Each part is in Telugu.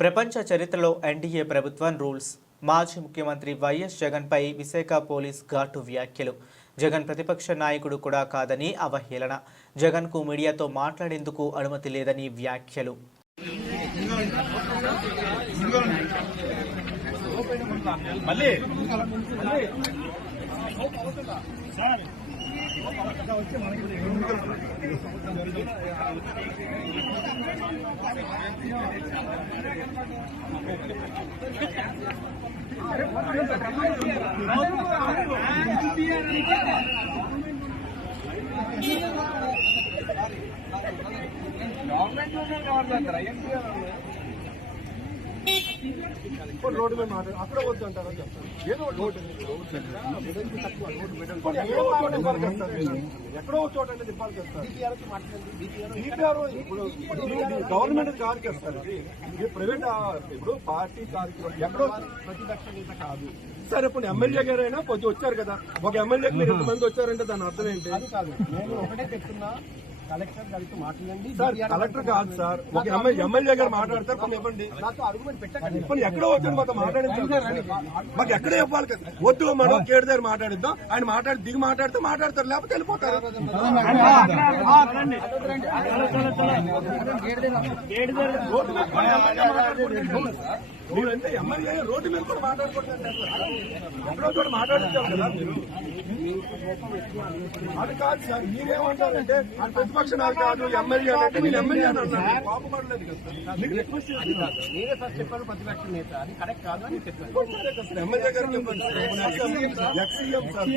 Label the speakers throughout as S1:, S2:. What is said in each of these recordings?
S1: ప్రపంచ చరిత్రలో ఎన్డీఏ ప్రభుత్వం రూల్స్. మాజీ ముఖ్యమంత్రి వైఎస్ జగన్పై విశాఖ పోలీస్ ఘాటు వ్యాఖ్యలు. జగన్ ప్రతిపక్ష నాయకుడు కూడా కాదని అవహేళన. జగన్కు మీడియాతో మాట్లాడేందుకు అనుమతి లేదని వ్యాఖ్యలు.
S2: గవర్నమెంట్లోనే కావాలి ఇప్పుడు రోడ్డు మీద మాట్లాడు అక్కడ వద్దు అంటారా చెప్తాను ఏదో రోడ్డు ఎక్కడో ఒక చోట ఇవ్వాలి అనేది ఇవ్వాలి కదా ఇప్పుడు గవర్నమెంట్ కాదు కదా ఇది ఇది ప్రైవేట్ ఇప్పుడు పార్టీ కార్యక్రమం ఎక్కడో ప్రతిపక్ష కాదు సరే ఇప్పుడు ఎమ్మెల్యే గారైనా కొంచెం వచ్చారు కదా ఒక ఎమ్మెల్యేకి మీరు ఎంతమంది వచ్చారంటే దాని అర్థం ఏంటి
S3: కాదు నేను ఒకటే చెప్తున్నా కలెక్టర్ గారితో మాట్లాడండి.
S2: సార్ కలెక్టర్ కాదు సార్. ఒక ఎమ్మెల్యే గారు మాట్లాడతారు కొన్ని ఇవ్వండి.
S3: నాతో ఆర్గ్యుమెంట్ పెట్టకండి.
S2: ఇప్పుడు ఎక్కడో వచ్చాడు మాతో మాట్లాడించాలి మాకు ఎక్కడే ఇవ్వాలి కదా వద్దు మనం కేడు దగ్గర మాట్లాడిద్దాం. ఆయన మాట్లాడి దిగి మాట్లాడితే మాట్లాడతారు లేకపోతే వెళ్ళిపోతారు. మీరంటే ఎమ్మెల్యే రోడ్డు మీద కూడా మాట్లాడుకుంటున్నారు ఎక్కడో చోట కదా అది కాదు సార్ మీరేమంటారంటే ఆయన ప్రతిపక్ష నాయకుడు కాదు ఎమ్మెల్యే అంటే నేను ఎమ్మెల్యే అని అన్నాను కోపపడలేదు కదా సార్ మీకు రిక్వెస్ట్ చేస్తున్నాను
S3: నేనే ఫస్ట్ చెప్పాను ప్రతిపక్ష నేత. అది కరెక్ట్ కాదు అని చెప్పాను.
S2: ఎమ్మెల్యే గారు చెప్పండి ఎక్సీఎం సార్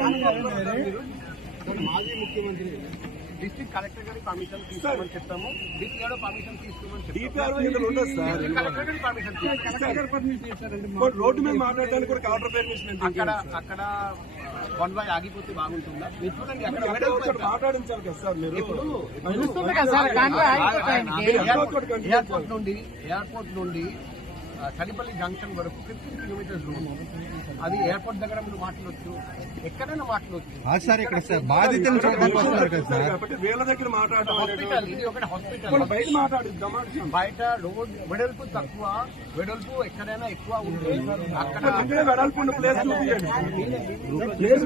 S3: మాజీ ముఖ్యమంత్రి. డిస్ట్రిక్ట్ కలెక్టర్ గారి పర్మిషన్ తీసుకోమని చెప్తాము డిపిఆర్ పర్మిషన్ తీసుకోమని చెప్తాము
S2: రోడ్డు మీద మాట్లాడడానికి కూడా కలెక్టర్ పర్మిషన్
S3: అక్కడ అక్కడ వన్ బై ఆగిపోతే బాగుంటుందా?
S2: మాట్లాడించాలి కదా సార్ మీరు?
S3: ఎయిర్పోర్ట్ నుండి ఎయిర్పోర్ట్ నుండి చలిపల్లి జంక్షన్ వరకు ఫిఫ్టీన్ కిలోమీటర్స్ రూమ్ అది ఎయిర్పోర్ట్ దగ్గర మీరు మాట్లాడొచ్చు. ఎక్కడైనా మాట్లాడొచ్చు.
S4: కాదు సార్ ఇక్కడ సార్ బాధితులను చూడడానికి వస్తున్నారు కదా సార్.
S2: కాబట్టి వీళ్ళ దగ్గర
S3: హాస్పిటల్ ఇది ఒకటి. హాస్పిటల్
S2: బయట మాట్లాడిద్దామా
S3: బయట రోడ్ వెడల్పు తక్కువ. వెడల్పు ఎక్కడైనా ఎక్కువ ఉంటే అక్కడ
S2: చూపించండి ప్లేస్